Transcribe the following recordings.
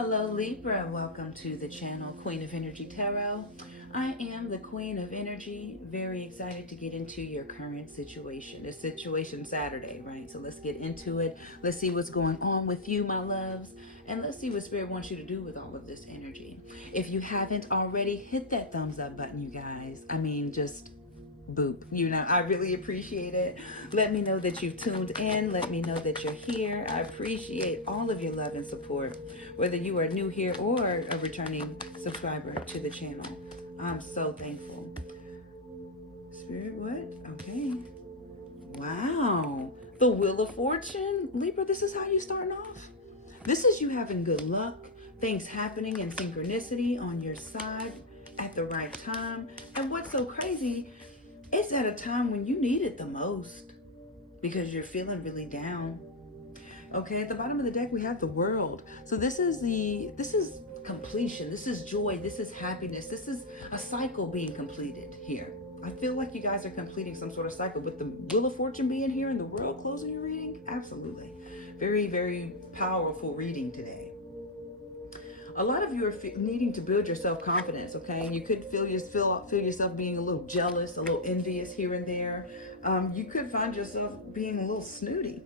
Hello Libra, welcome to the channel Queen of Energy Tarot. I am the Queen of Energy, very excited to get into your current situation. It's Situation Saturday, right? So let's get into it. Let's see what's going on with you, my loves, and let's see what Spirit wants you to do with all of this energy. If you haven't already, hit that thumbs up button, you guys. I mean, just boop, I really appreciate it. Let me know that you've tuned in. Let me know that you're here. I appreciate all of your love and support, whether you are new here or a returning subscriber to the channel. I'm so thankful. Spirit, what? Okay. Wow. The Wheel of Fortune. Libra, this is how you starting off. This is you having good luck, things happening in synchronicity on your side at the right time. And what's so crazy, it's at a time when you need it the most because you're feeling really down. Okay, at the bottom of the deck, we have the World. So this is completion. This is joy. This is happiness. This is a cycle being completed here. I feel like you guys are completing some sort of cycle with the Wheel of Fortune being here and the World closing your reading. Absolutely. Very, very powerful reading today. A lot of you are needing to build your self-confidence, okay? You could feel yourself being a little jealous, a little envious here and there. You could find yourself being a little snooty.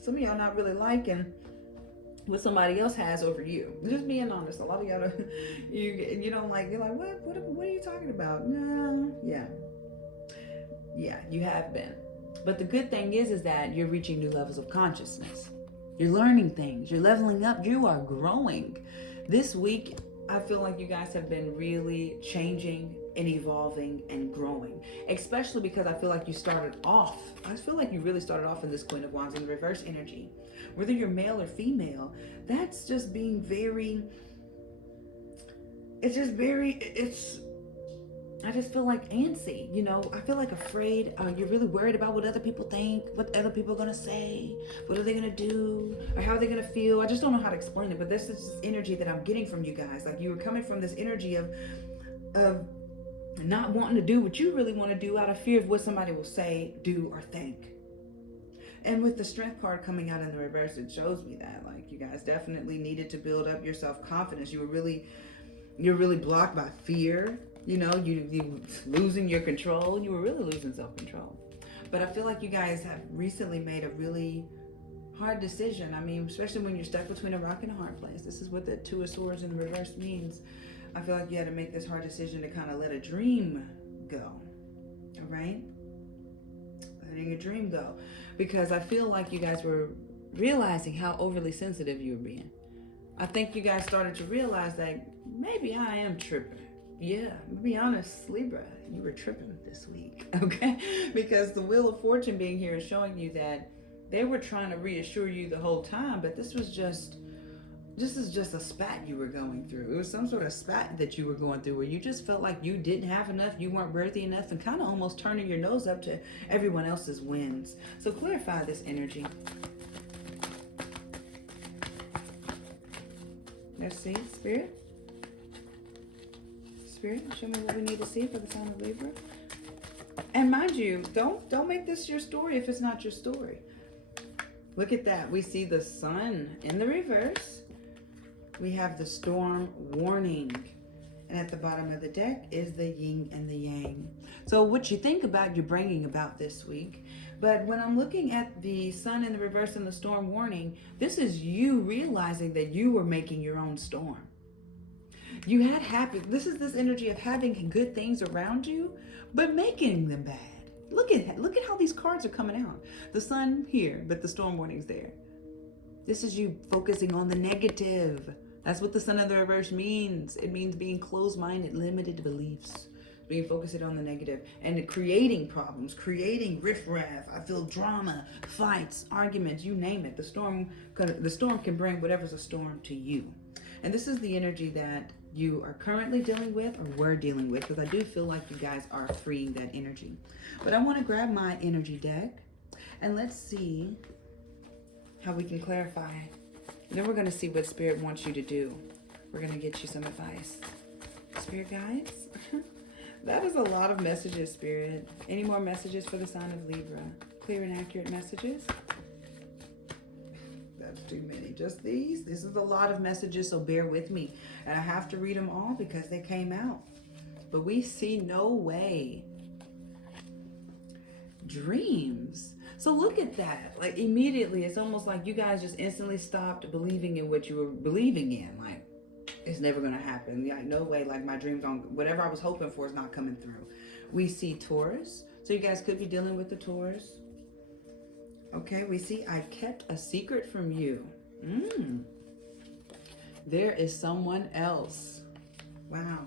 Some of y'all not really liking what somebody else has over you. Just being honest. A lot of y'all, you don't like, you're like, what are you talking about? No, yeah, you have been. But the good thing is that you're reaching new levels of consciousness. You're learning things. You're leveling up. You are growing. This week, I feel like you guys have been really changing and evolving and growing, especially because I feel like you really started off in this Queen of Wands in the reverse energy. Whether you're male or female, that's just being I just feel like antsy, I feel like afraid. You're really worried about what other people think, what other people are going to say, what are they going to do, or how are they going to feel. I just don't know how to explain it, but this is energy that I'm getting from you guys. Like you were coming from this energy of not wanting to do what you really want to do out of fear of what somebody will say, do, or think. And with the Strength card coming out in the reverse, it shows me that like you guys definitely needed to build up your self-confidence. You're really blocked by fear. You losing your control. You were really losing self-control. But I feel like you guys have recently made a really hard decision. I mean, especially when you're stuck between a rock and a hard place. This is what the Two of Swords in the reverse means. I feel like you had to make this hard decision to kind of let a dream go. All right? Letting a dream go. Because I feel like you guys were realizing how overly sensitive you were being. I think you guys started to realize that maybe I am tripping. Yeah, to be honest, Libra, you were tripping this week, okay? Because the Wheel of Fortune being here is showing you that they were trying to reassure you the whole time, but this is just a spat you were going through. It was some sort of spat that you were going through where you just felt like you didn't have enough, you weren't worthy enough, and kind of almost turning your nose up to everyone else's wins. So clarify this energy. Let's see, Spirit. Spirit, show me what we need to see for the sign of Libra. And mind you, don't make this your story if it's not your story. Look at that. We see the Sun in the reverse. We have the storm warning. And at the bottom of the deck is the yin and the yang. So what you think about, you're bringing about this week. But when I'm looking at the Sun in the reverse and the storm warning, this is you realizing that you were making your own storm. You had this is this energy of having good things around you, but making them bad. Look at how these cards are coming out. The Sun here, but the storm warning's there. This is you focusing on the negative. That's what the Sun in the reverse means. It means being closed-minded, limited beliefs, being focused on the negative, and creating problems, creating riffraff. I feel drama, fights, arguments, you name it. The storm can bring whatever's a storm to you. And this is the energy that you are currently dealing with or were dealing with, because I do feel like you guys are freeing that energy. But I want to grab my energy deck and let's see how we can clarify. And then we're going to see what Spirit wants you to do. We're going to get you some advice. Spirit guides, that is a lot of messages, Spirit. Any more messages for the sign of Libra? Clear and accurate messages? That's too many. literally just these. This is a lot of messages, so bear with me. And I have to read them all because they came out. But we see no way. Dreams. So look at that. Like immediately, it's almost like you guys just instantly stopped believing in what you were believing in. Like, it's never going to happen. Like, no way. Like, my dreams on whatever I was hoping for is not coming through. We see Taurus. So you guys could be dealing with the Taurus. Okay, we see I kept a secret from you. There is someone else. Wow.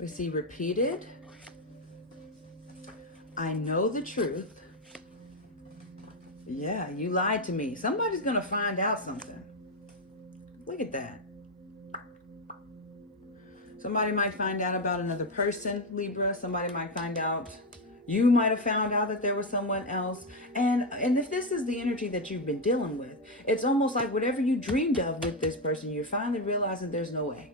We see repeated. I know the truth. Yeah, you lied to me. Somebody's going to find out something. Look at that. Somebody might find out about another person, Libra. Somebody might find out. You might have found out that there was someone else. And if this is the energy that you've been dealing with, it's almost like whatever you dreamed of with this person, you're finally realizing there's no way.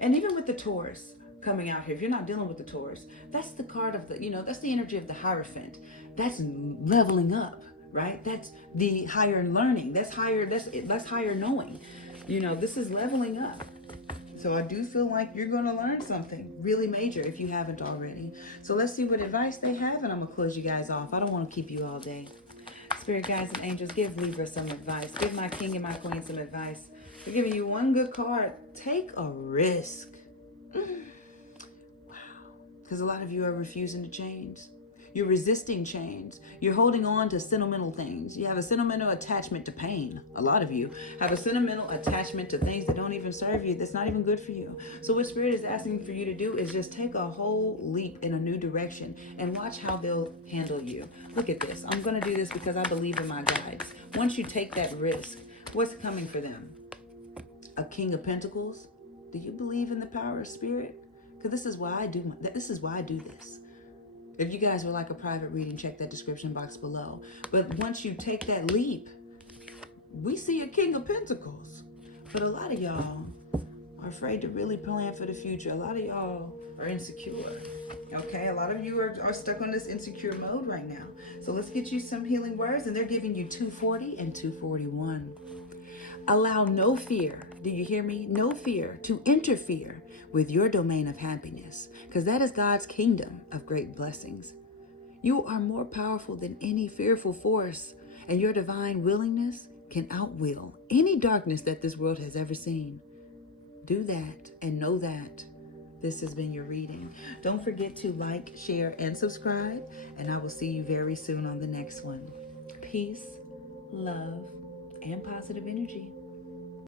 And even with the Taurus coming out here, if you're not dealing with the Taurus, that's the card of the, that's the energy of the Hierophant. That's leveling up, right? That's the higher learning. That's higher knowing. This is leveling up. So I do feel like you're going to learn something really major if you haven't already. So let's see what advice they have, and I'm going to close you guys off. I don't want to keep you all day. Spirit guides and angels, give Libra some advice. Give my king and my queen some advice. They're giving you one good card. Take a risk. Wow. Because a lot of you are refusing to change. You're resisting change. You're holding on to sentimental things. You have a sentimental attachment to pain. A lot of you have a sentimental attachment to things that don't even serve you, that's not even good for you. So what Spirit is asking for you to do is just take a whole leap in a new direction and watch how they'll handle you. Look at this. I'm going to do this because I believe in my guides. Once you take that risk, what's coming for them? A King of Pentacles. Do you believe in the power of Spirit? Because this is why I do this. If you guys would like a private reading, check that description box below. But once you take that leap, we see a King of Pentacles. But a lot of y'all are afraid to really plan for the future. A lot of y'all are insecure. Okay, a lot of you are stuck on this insecure mode right now. So let's get you some healing words, and they're giving you 240 and 241. Allow no fear, do you hear me? No fear to interfere with your domain of happiness, because that is God's kingdom of great blessings. You are more powerful than any fearful force, and your divine willingness can outwill any darkness that this world has ever seen. Do that and know that. This has been your reading. Don't forget to like, share, and subscribe, and I will see you very soon on the next one. Peace, love, and positive energy.